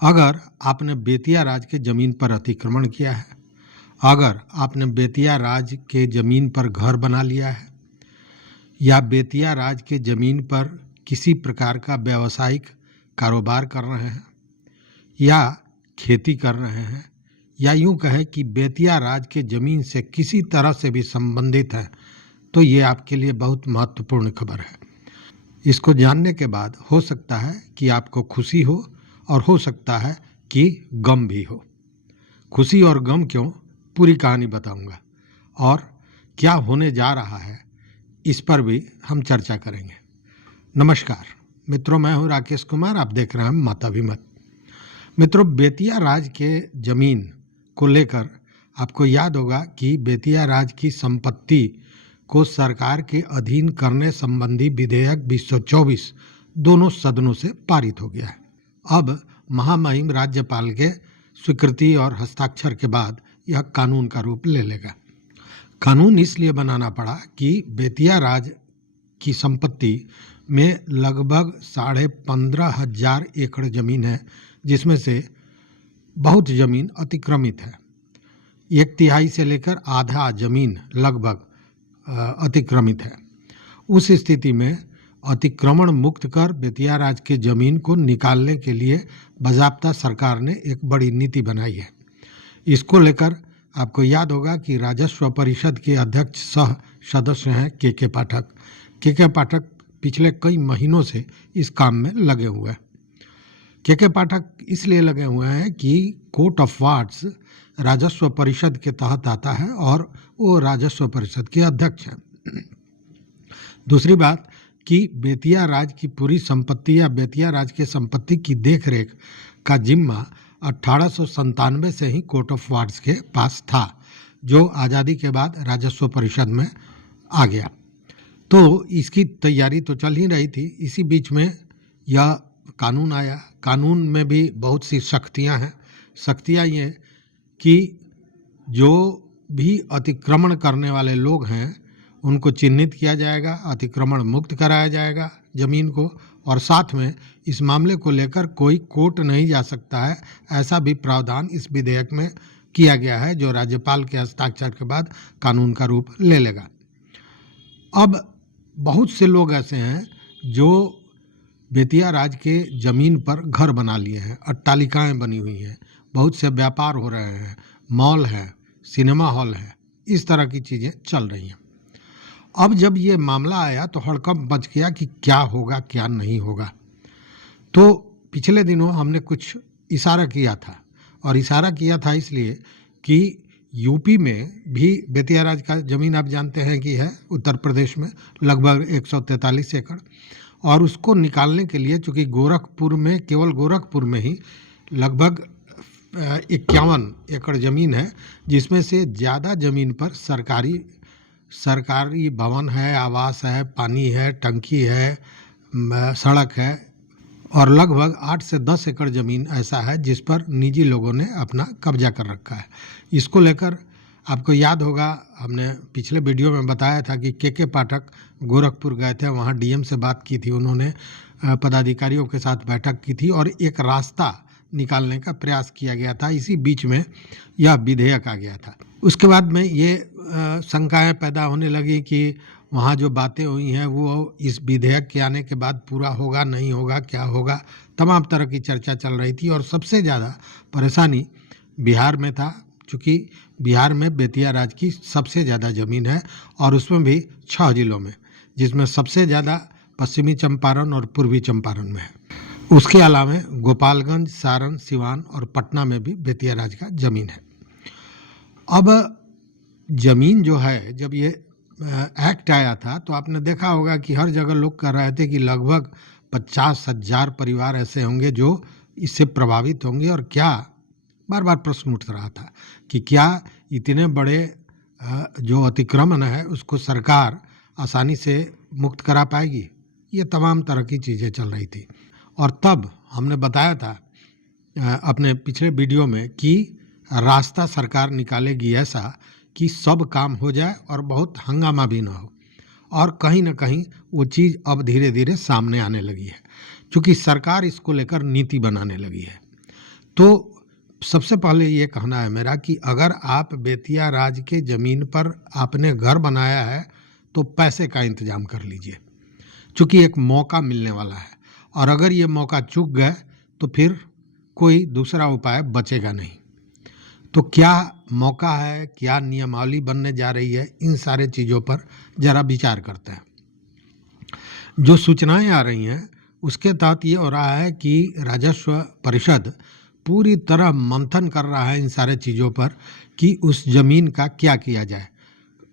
अगर आपने बेतिया राज के ज़मीन पर अतिक्रमण किया है, अगर आपने बेतिया राज के ज़मीन पर घर बना लिया है या बेतिया राज के ज़मीन पर किसी प्रकार का व्यावसायिक कारोबार कर रहे हैं या खेती कर रहे हैं या यूं कहें कि बेतिया राज के ज़मीन से किसी तरह से भी संबंधित हैं, तो ये आपके लिए बहुत महत्वपूर्ण खबर है। इसको जानने के बाद हो सकता है कि आपको खुशी हो और हो सकता है कि गम भी हो। खुशी और गम क्यों, पूरी कहानी बताऊंगा और क्या होने जा रहा है इस पर भी हम चर्चा करेंगे। नमस्कार मित्रों, मैं हूं राकेश कुमार, आप देख रहे हैं मताभिमत। मित्रों, बेतिया राज के ज़मीन को लेकर आपको याद होगा कि बेतिया राज की संपत्ति को सरकार के अधीन करने संबंधी विधेयक 2024 दोनों सदनों से पारित हो गया है। अब महामहिम राज्यपाल के स्वीकृति और हस्ताक्षर के बाद यह कानून का रूप ले लेगा। कानून इसलिए बनाना पड़ा कि बेतिया राज की संपत्ति में लगभग 15,500 एकड़ ज़मीन है, जिसमें से बहुत ज़मीन अतिक्रमित है। 1/3 से लेकर आधा ज़मीन लगभग अतिक्रमित है। उस स्थिति में अतिक्रमण मुक्त कर बेतिया राज के ज़मीन को निकालने के लिए बाज़ाब्ता सरकार ने एक बड़ी नीति बनाई है। इसको लेकर आपको याद होगा कि राजस्व परिषद के अध्यक्ष सह सदस्य हैं के पाठक। के पाठक पिछले कई महीनों से इस काम में लगे हुए हैं। के पाठक इसलिए लगे हुए हैं कि कोर्ट ऑफ वार्ड्स राजस्व परिषद के तहत आता है और वो राजस्व परिषद के अध्यक्ष हैं। दूसरी बात कि बेतिया राज की पूरी संपत्ति या बेतिया राज के संपत्ति की देखरेख का जिम्मा 1897 से ही कोर्ट ऑफ वार्ड्स के पास था, जो आज़ादी के बाद राजस्व परिषद में आ गया। तो इसकी तैयारी तो चल ही रही थी। इसी बीच में यह कानून आया। कानून में भी बहुत सी सख्तियां हैं। सख्तियां ये कि जो भी अतिक्रमण करने वाले लोग हैं उनको चिन्हित किया जाएगा, अतिक्रमण मुक्त कराया जाएगा ज़मीन को, और साथ में इस मामले को लेकर कोई कोर्ट नहीं जा सकता है, ऐसा भी प्रावधान इस विधेयक में किया गया है, जो राज्यपाल के हस्ताक्षर के बाद कानून का रूप ले लेगा। अब बहुत से लोग ऐसे हैं जो बेतिया राज के ज़मीन पर घर बना लिए हैं, अट्टालिकाएं बनी हुई हैं, बहुत से व्यापार हो रहे हैं, मॉल है, सिनेमा हॉल है, इस तरह की चीज़ें चल रही हैं। अब जब ये मामला आया तो हड़कंप मच गया कि क्या होगा क्या नहीं होगा। तो पिछले दिनों हमने कुछ इशारा किया था, और इशारा किया था इसलिए कि यूपी में भी बेतिया राज का ज़मीन आप जानते हैं कि है उत्तर प्रदेश में लगभग 143 एकड़, और उसको निकालने के लिए चूँकि गोरखपुर में, केवल गोरखपुर में ही लगभग 51 एकड़ ज़मीन है, जिसमें से ज़्यादा ज़मीन पर सरकारी भवन है, आवास है, पानी है, टंकी है, सड़क है, और लगभग 8 से 10 एकड़ ज़मीन ऐसा है जिस पर निजी लोगों ने अपना कब्जा कर रखा है। इसको लेकर आपको याद होगा, हमने पिछले वीडियो में बताया था कि के पाठक गोरखपुर गए थे, वहाँ डीएम से बात की थी, उन्होंने पदाधिकारियों के साथ बैठक की थी और एक रास्ता निकालने का प्रयास किया गया था। इसी बीच में यह विधेयक आ गया था। उसके बाद में ये शंकाएं पैदा होने लगी कि वहाँ जो बातें हुई हैं वो इस विधेयक के आने के बाद पूरा होगा नहीं होगा, क्या होगा, तमाम तरह की चर्चा चल रही थी। और सबसे ज़्यादा परेशानी बिहार में था, चूँकि बिहार में बेतिया राज की सबसे ज़्यादा ज़मीन है और उसमें भी 6 जिलों में, जिसमें सबसे ज़्यादा पश्चिमी चंपारण और पूर्वी चंपारण में है। उसके अलावा गोपालगंज, सारण, सिवान और पटना में भी बेतिया राज का ज़मीन है। अब ज़मीन जो है, जब ये एक्ट आया था तो आपने देखा होगा कि हर जगह लोग कह रहे थे कि लगभग 50,000 परिवार ऐसे होंगे जो इससे प्रभावित होंगे, और क्या बार बार प्रश्न उठ रहा था कि क्या इतने बड़े जो अतिक्रमण है उसको सरकार आसानी से मुक्त करा पाएगी। ये तमाम तरह की चीज़ें चल रही थी। और तब हमने बताया था अपने पिछले वीडियो में कि रास्ता सरकार निकालेगी ऐसा कि सब काम हो जाए और बहुत हंगामा भी ना हो, और कहीं ना कहीं वो चीज़ अब धीरे धीरे सामने आने लगी है, क्योंकि सरकार इसको लेकर नीति बनाने लगी है। तो सबसे पहले ये कहना है मेरा कि अगर आप बेतिया राज के ज़मीन पर आपने घर बनाया है तो पैसे का इंतज़ाम कर लीजिए, चूँकि एक मौका मिलने वाला है और अगर ये मौका चूक गए तो फिर कोई दूसरा उपाय बचेगा नहीं। तो क्या मौका है, क्या नियमावली बनने जा रही है, इन सारे चीज़ों पर ज़रा विचार करते हैं। जो सूचनाएं आ रही हैं उसके तहत ये हो रहा है कि राजस्व परिषद पूरी तरह मंथन कर रहा है इन सारे चीज़ों पर कि उस ज़मीन का क्या किया जाए,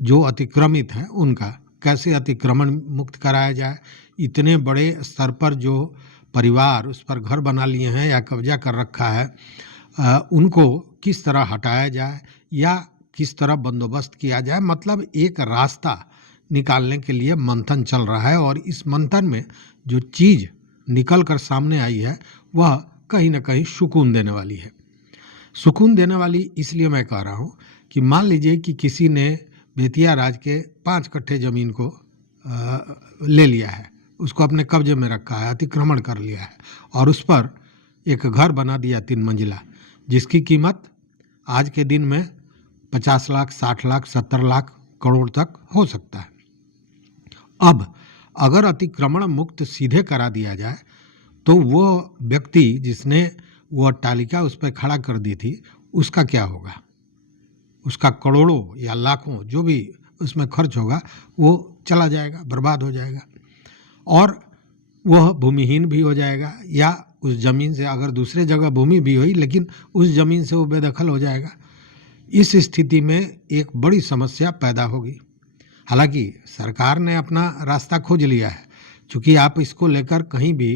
जो अतिक्रमित है उनका कैसे अतिक्रमण मुक्त कराया जाए, इतने बड़े स्तर पर जो परिवार उस पर घर बना लिए हैं या कब्जा कर रखा है उनको किस तरह हटाया जाए या किस तरह बंदोबस्त किया जाए। मतलब एक रास्ता निकालने के लिए मंथन चल रहा है और इस मंथन में जो चीज़ निकल कर सामने आई है वह कहीं ना कहीं सुकून देने वाली है। सुकून देने वाली इसलिए मैं कह रहा हूँ कि मान लीजिए कि किसी ने बेतिया राज के 5 कट्ठे ज़मीन को ले लिया है, उसको अपने कब्जे में रखा है, अतिक्रमण कर लिया है और उस पर एक घर बना दिया 3 मंजिला, जिसकी कीमत आज के दिन में 50 लाख, 60 लाख, 70 लाख, करोड़ तक हो सकता है। अब अगर अतिक्रमण मुक्त सीधे करा दिया जाए तो वो व्यक्ति जिसने वो अट्टालिका उस पर खड़ा कर दी थी उसका क्या होगा? उसका करोड़ों या लाखों जो भी उसमें खर्च होगा वो चला जाएगा, बर्बाद हो जाएगा और वह भूमिहीन भी हो जाएगा या उस ज़मीन से अगर दूसरे जगह भूमि भी हुई लेकिन उस ज़मीन से वो बेदखल हो जाएगा। इस स्थिति में एक बड़ी समस्या पैदा होगी। हालांकि सरकार ने अपना रास्ता खोज लिया है, क्योंकि आप इसको लेकर कहीं भी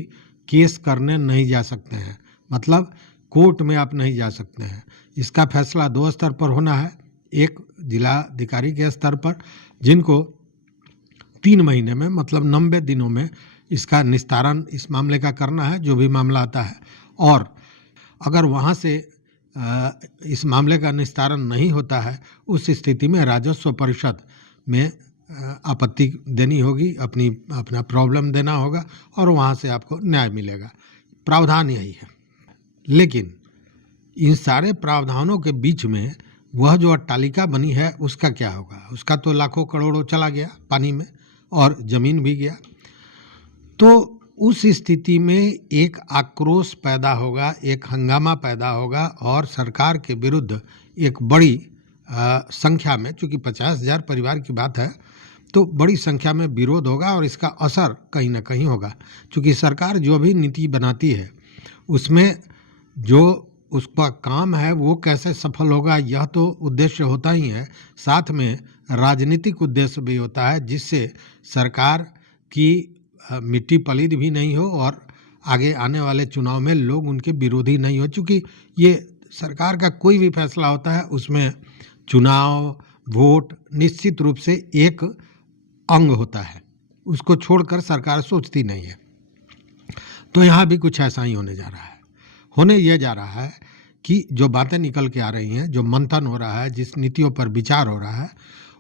केस करने नहीं जा सकते हैं, मतलब कोर्ट में आप नहीं जा सकते हैं। इसका फैसला 2 स्तर पर होना है, एक जिलाधिकारी के स्तर पर जिनको 3 महीने में मतलब 90 दिनों में इसका निस्तारण इस मामले का करना है, जो भी मामला आता है। और अगर वहाँ से इस मामले का निस्तारण नहीं होता है उस स्थिति में राजस्व परिषद में आपत्ति देनी होगी, अपना प्रॉब्लम देना होगा और वहाँ से आपको न्याय मिलेगा। प्रावधान यही है। लेकिन इन सारे प्रावधानों के बीच में वह जो अट्टालिका बनी है उसका क्या होगा? उसका तो लाखों करोड़ों चला गया पानी में और ज़मीन भी गया। तो उस स्थिति में एक आक्रोश पैदा होगा, एक हंगामा पैदा होगा और सरकार के विरुद्ध एक बड़ी संख्या में, चूँकि 50,000 परिवार की बात है तो बड़ी संख्या में विरोध होगा और इसका असर कहीं ना कहीं होगा। क्योंकि सरकार जो भी नीति बनाती है उसमें जो उसका काम है वो कैसे सफल होगा यह तो उद्देश्य होता ही है, साथ में राजनीतिक उद्देश्य भी होता है जिससे सरकार की मिट्टी पलीद भी नहीं हो और आगे आने वाले चुनाव में लोग उनके विरोधी नहीं हो। चूँकि ये सरकार का कोई भी फैसला होता है उसमें चुनाव, वोट निश्चित रूप से एक अंग होता है, उसको छोड़कर सरकार सोचती नहीं है। तो यहाँ भी कुछ ऐसा ही होने जा रहा है। होने ये जा रहा है कि जो बातें निकल के आ रही हैं, जो मंथन हो रहा है, जिस नीतियों पर विचार हो रहा है,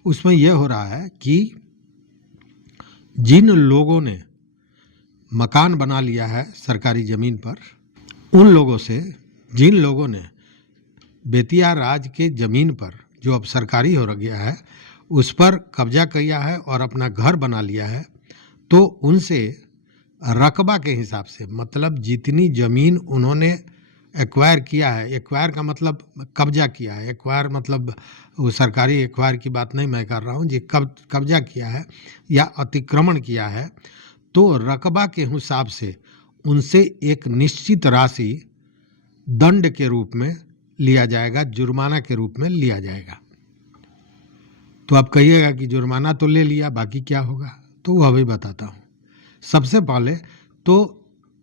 उसमें यह हो रहा है कि जिन लोगों ने मकान बना लिया है सरकारी ज़मीन पर, उन लोगों से, जिन लोगों ने बेतिया राज के ज़मीन पर जो अब सरकारी हो गया है उस पर कब्जा किया है और अपना घर बना लिया है, तो उनसे रकबा के हिसाब से, मतलब जितनी ज़मीन उन्होंने एक्वायर किया है, एक्वायर का मतलब कब्जा किया है, एक्वायर मतलब वो सरकारी एक्वायर की बात नहीं मैं कर रहा हूँ, जी कब्जा किया है या अतिक्रमण किया है, तो रकबा के हिसाब से उनसे एक निश्चित राशि दंड के रूप में लिया जाएगा, जुर्माना के रूप में लिया जाएगा। तो आप कहिएगा कि जुर्माना तो ले लिया, बाकी क्या होगा? तो वह भी बताता हूँ। सबसे पहले तो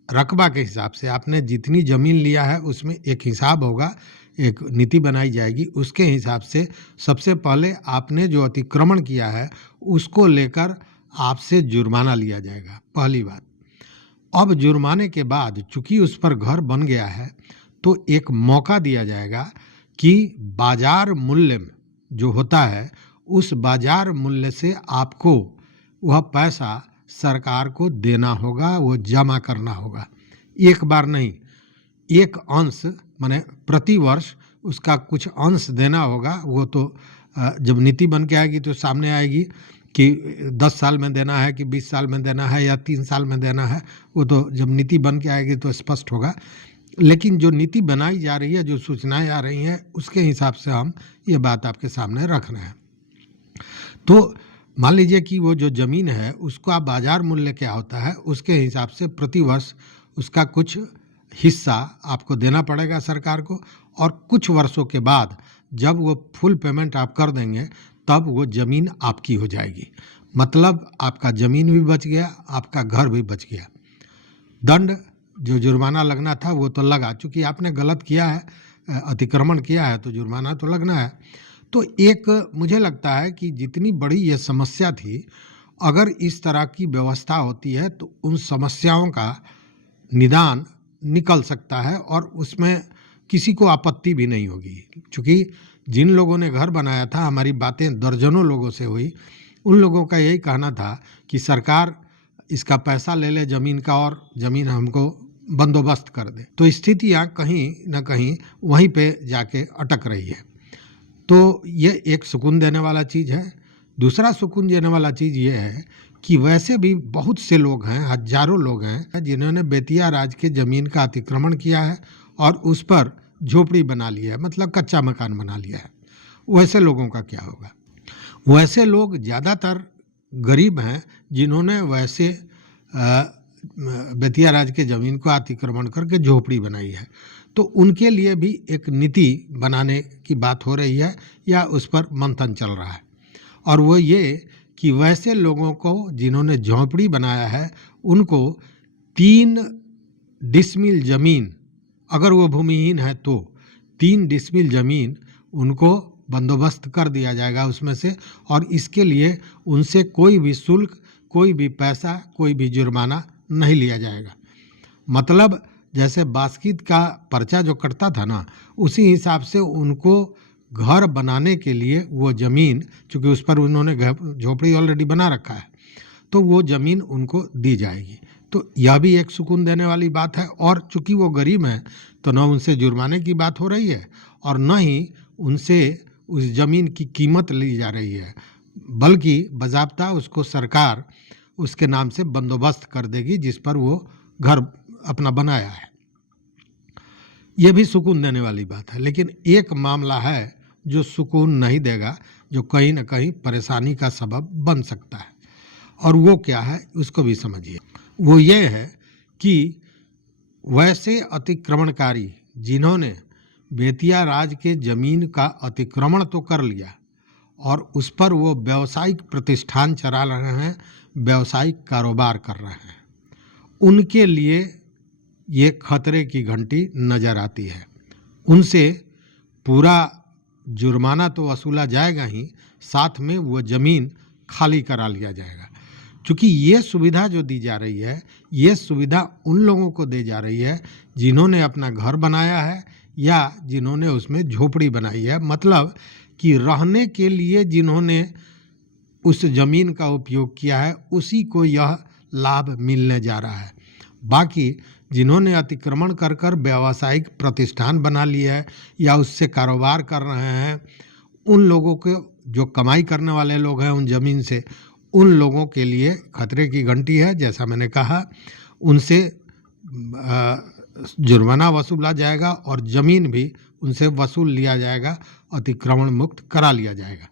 रकबा के हिसाब से आपने जितनी ज़मीन लिया है उसमें एक हिसाब होगा, एक नीति बनाई जाएगी, उसके हिसाब से सबसे पहले आपने जो अतिक्रमण किया है उसको लेकर आपसे जुर्माना लिया जाएगा, पहली बात। अब जुर्माने के बाद चूँकि उस पर घर बन गया है तो एक मौका दिया जाएगा कि बाजार मूल्य जो होता है उस बाजार मूल्य से आपको वह पैसा सरकार को देना होगा, वो जमा करना होगा। एक बार नहीं, एक अंश माने प्रति वर्ष उसका कुछ अंश देना होगा। वो तो जब नीति बन के आएगी तो सामने आएगी कि 10 साल में देना है कि 20 साल में देना है या 3 साल में देना है, वो तो जब नीति बन के आएगी तो स्पष्ट होगा। लेकिन जो नीति बनाई जा रही है, जो सूचनाएं आ रही हैं, उसके हिसाब से हम ये बात आपके सामने रख रहे हैं। तो मान लीजिए कि वो जो ज़मीन है उसका बाजार मूल्य क्या होता है, उसके हिसाब से प्रति वर्ष उसका कुछ हिस्सा आपको देना पड़ेगा सरकार को, और कुछ वर्षों के बाद जब वो फुल पेमेंट आप कर देंगे तब वो ज़मीन आपकी हो जाएगी। मतलब आपका ज़मीन भी बच गया, आपका घर भी बच गया। दंड जो जुर्माना लगना था वो तो लगा, चूँकि आपने गलत किया है, अतिक्रमण किया है, तो जुर्माना तो लगना है। तो एक मुझे लगता है कि जितनी बड़ी ये समस्या थी, अगर इस तरह की व्यवस्था होती है तो उन समस्याओं का निदान निकल सकता है और उसमें किसी को आपत्ति भी नहीं होगी। चूँकि जिन लोगों ने घर बनाया था, हमारी बातें दर्जनों लोगों से हुई, उन लोगों का यही कहना था कि सरकार इसका पैसा ले ले ज़मीन का और ज़मीन हमको बंदोबस्त कर दे। तो स्थितियाँ कहीं न कहीं वहीं पे जाके अटक रही है। तो ये एक सुकून देने वाला चीज़ है। दूसरा सुकून देने वाला चीज़ ये है कि वैसे भी बहुत से लोग हैं, हज़ारों लोग हैं, जिन्होंने बेतिया राज के ज़मीन का अतिक्रमण किया है और उस पर झोपड़ी बना लिया है, मतलब कच्चा मकान बना लिया है। वैसे लोगों का क्या होगा? वैसे लोग ज़्यादातर गरीब हैं जिन्होंने वैसे बेतिया राज के ज़मीन को अतिक्रमण करके झोपड़ी बनाई है। तो उनके लिए भी एक नीति बनाने की बात हो रही है या उस पर मंथन चल रहा है, और वो ये कि वैसे लोगों को जिन्होंने झोपड़ी बनाया है उनको 3 डिसमिल ज़मीन, अगर वो भूमिहीन है तो 3 डिसमिल ज़मीन उनको बंदोबस्त कर दिया जाएगा उसमें से, और इसके लिए उनसे कोई भी शुल्क, कोई भी पैसा, कोई भी जुर्माना नहीं लिया जाएगा। मतलब जैसे बास्कीत का पर्चा जो कटता था ना, उसी हिसाब से उनको घर बनाने के लिए वो ज़मीन, चूँकि उस पर उन्होंने झोपड़ी ऑलरेडी बना रखा है, तो वो ज़मीन उनको दी जाएगी। तो यह भी एक सुकून देने वाली बात है। और चूँकि वो गरीब हैं तो न उनसे जुर्माने की बात हो रही है और न ही उनसे उस ज़मीन की कीमत ली जा रही है, बल्कि बाज़ाब्ता उसको सरकार उसके नाम से बंदोबस्त कर देगी जिस पर वो घर अपना बनाया है। ये भी सुकून देने वाली बात है। लेकिन एक मामला है जो सुकून नहीं देगा, जो कहीं न कहीं परेशानी का सबब बन सकता है, और वो क्या है उसको भी समझिए। वो ये है कि वैसे अतिक्रमणकारी जिन्होंने बेतिया राज के ज़मीन का अतिक्रमण तो कर लिया और उस पर वो व्यावसायिक प्रतिष्ठान चला रहे हैं, व्यावसायिक कारोबार कर रहे हैं, उनके लिए ये खतरे की घंटी नज़र आती है। उनसे पूरा जुर्माना तो वसूला जाएगा ही, साथ में वो ज़मीन खाली करा लिया जाएगा। चूँकि ये सुविधा जो दी जा रही है, ये सुविधा उन लोगों को दी जा रही है जिन्होंने अपना घर बनाया है या जिन्होंने उसमें झोपड़ी बनाई है। मतलब कि रहने के लिए जिन्होंने उस ज़मीन का उपयोग किया है, उसी को यह लाभ मिलने जा रहा है। बाकी जिन्होंने अतिक्रमण कर कर व्यावसायिक प्रतिष्ठान बना लिया है या उससे कारोबार कर रहे हैं, उन लोगों के जो कमाई करने वाले लोग हैं उन ज़मीन से, उन लोगों के लिए खतरे की घंटी है। जैसा मैंने कहा, उनसे जुर्माना वसूला जाएगा और ज़मीन भी उनसे वसूल लिया जाएगा, अतिक्रमण मुक्त करा लिया जाएगा।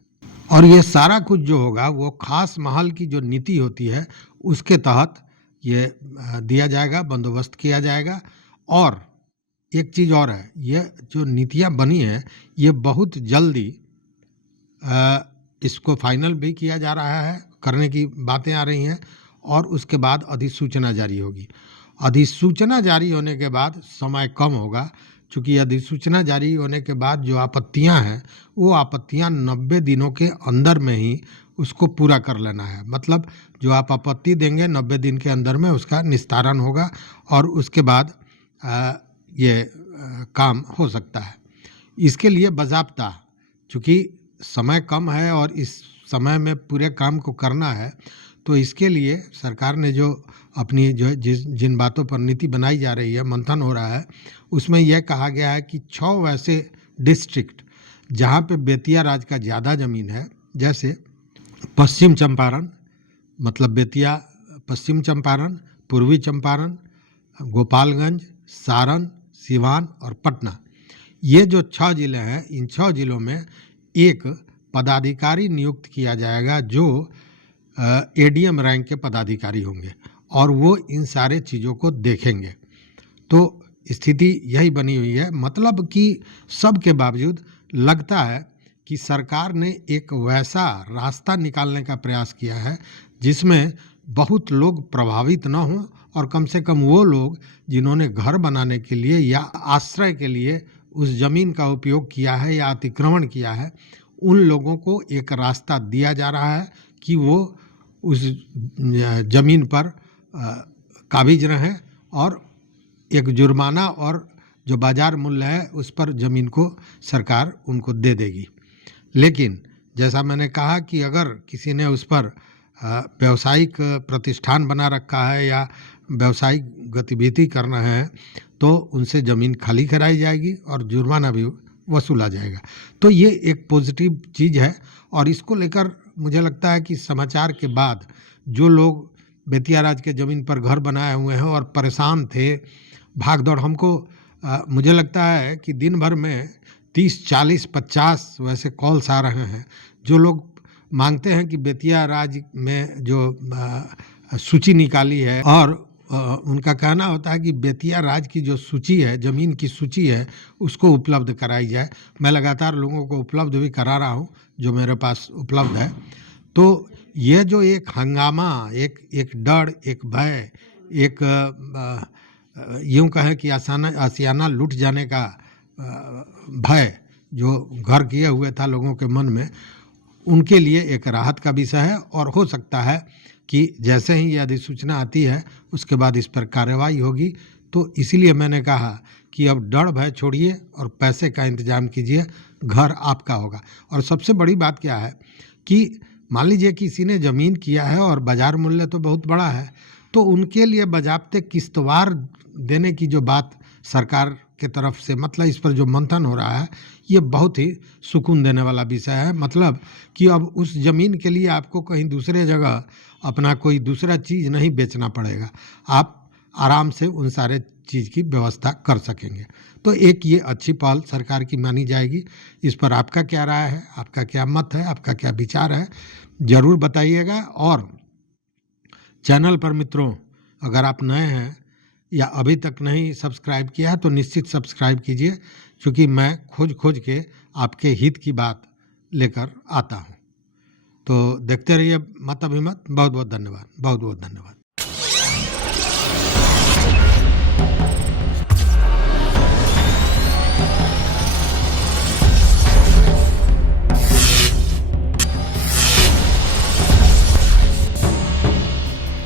और ये सारा कुछ जो होगा वो खास महल की जो नीति होती है उसके तहत ये दिया जाएगा, बंदोबस्त किया जाएगा। और एक चीज़ और है, ये जो नीतियाँ बनी हैं ये बहुत जल्दी इसको फाइनल भी किया जा रहा है, करने की बातें आ रही हैं, और उसके बाद अधिसूचना जारी होगी। अधिसूचना जारी होने के बाद समय कम होगा, चूँकि अधिसूचना जारी होने के बाद जो आपत्तियां हैं वो आपत्तियां 90 दिनों के अंदर में ही उसको पूरा कर लेना है। मतलब जो आप आपत्ति देंगे 90 दिन के अंदर में उसका निस्तारण होगा और उसके बाद काम हो सकता है। इसके लिए बाज़ाब्ता, चूँकि समय कम है और इस समय में पूरे काम को करना है, तो इसके लिए सरकार ने जो अपनी जो जिन बातों पर नीति बनाई जा रही है, मंथन हो रहा है, उसमें यह कहा गया है कि 6 वैसे डिस्ट्रिक्ट जहाँ पे बेतिया राज का ज़्यादा ज़मीन है, जैसे पश्चिम चंपारण, मतलब बेतिया, पश्चिम चंपारण, पूर्वी चंपारण, गोपालगंज, सारण, सिवान और पटना, ये जो 6 ज़िले हैं, इन 6 ज़िलों में एक पदाधिकारी नियुक्त किया जाएगा जो एडीएम रैंक के पदाधिकारी होंगे और वो इन सारे चीज़ों को देखेंगे। तो स्थिति यही बनी हुई है। मतलब कि सब के बावजूद लगता है कि सरकार ने एक वैसा रास्ता निकालने का प्रयास किया है जिसमें बहुत लोग प्रभावित न हों और कम से कम वो लोग जिन्होंने घर बनाने के लिए या आश्रय के लिए उस ज़मीन का उपयोग किया है या अतिक्रमण किया है, उन लोगों को एक रास्ता दिया जा रहा है कि वो उस ज़मीन पर काबिज रहें और एक जुर्माना और जो बाज़ार मूल्य है उस पर ज़मीन को सरकार उनको दे देगी। लेकिन जैसा मैंने कहा कि अगर किसी ने उस पर व्यावसायिक प्रतिष्ठान बना रखा है या व्यावसायिक गतिविधि करना है तो उनसे ज़मीन खाली कराई जाएगी और जुर्माना भी वसूला जाएगा। तो ये एक पॉजिटिव चीज़ है और इसको लेकर मुझे लगता है कि समाचार के बाद जो लोग बेतिया राज के ज़मीन पर घर बनाए हुए हैं और परेशान थे, भाग दौड़, हमको मुझे लगता है कि दिन भर में 30, 40, 50 वैसे कॉल्स आ रहे हैं जो लोग मांगते हैं कि बेतिया राज में जो सूची निकाली है और उनका कहना होता है कि बेतिया राज की जो सूची है, ज़मीन की सूची है, उसको उपलब्ध कराई जाए। मैं लगातार लोगों को उपलब्ध भी करा रहा हूँ जो मेरे पास उपलब्ध है। तो ये जो एक हंगामा, एक डर, एक भय, एक यूँ कहें कि आशियाना लूट जाने का भय जो घर किए हुए था लोगों के मन में, उनके लिए एक राहत का विषय है और हो सकता है कि जैसे ही ये अधिसूचना आती है उसके बाद इस पर कार्रवाई होगी। तो इसीलिए मैंने कहा कि अब डर भय छोड़िए और पैसे का इंतजाम कीजिए, घर आपका होगा। और सबसे बड़ी बात क्या है कि मान लीजिए किसी ने ज़मीन किया है और बाज़ार मूल्य तो बहुत बड़ा है, तो उनके लिए बजाबते किस्तवार देने की जो बात सरकार के तरफ से, मतलब इस पर जो मंथन हो रहा है, ये बहुत ही सुकून देने वाला विषय है। मतलब कि अब उस ज़मीन के लिए आपको कहीं दूसरे जगह अपना कोई दूसरा चीज़ नहीं बेचना पड़ेगा, आप आराम से उन सारे चीज़ की व्यवस्था कर सकेंगे। तो एक ये अच्छी पहल सरकार की मानी जाएगी। इस पर आपका क्या राय है, आपका क्या मत है, आपका क्या विचार है, ज़रूर बताइएगा। और चैनल पर मित्रों, अगर आप नए हैं या अभी तक नहीं सब्सक्राइब किया है तो निश्चित सब्सक्राइब कीजिए, क्योंकि मैं खोज के आपके हित की बात लेकर आता हूँ। तो देखते रहिए मत अभिमत। बहुत बहुत धन्यवाद, बहुत बहुत धन्यवाद।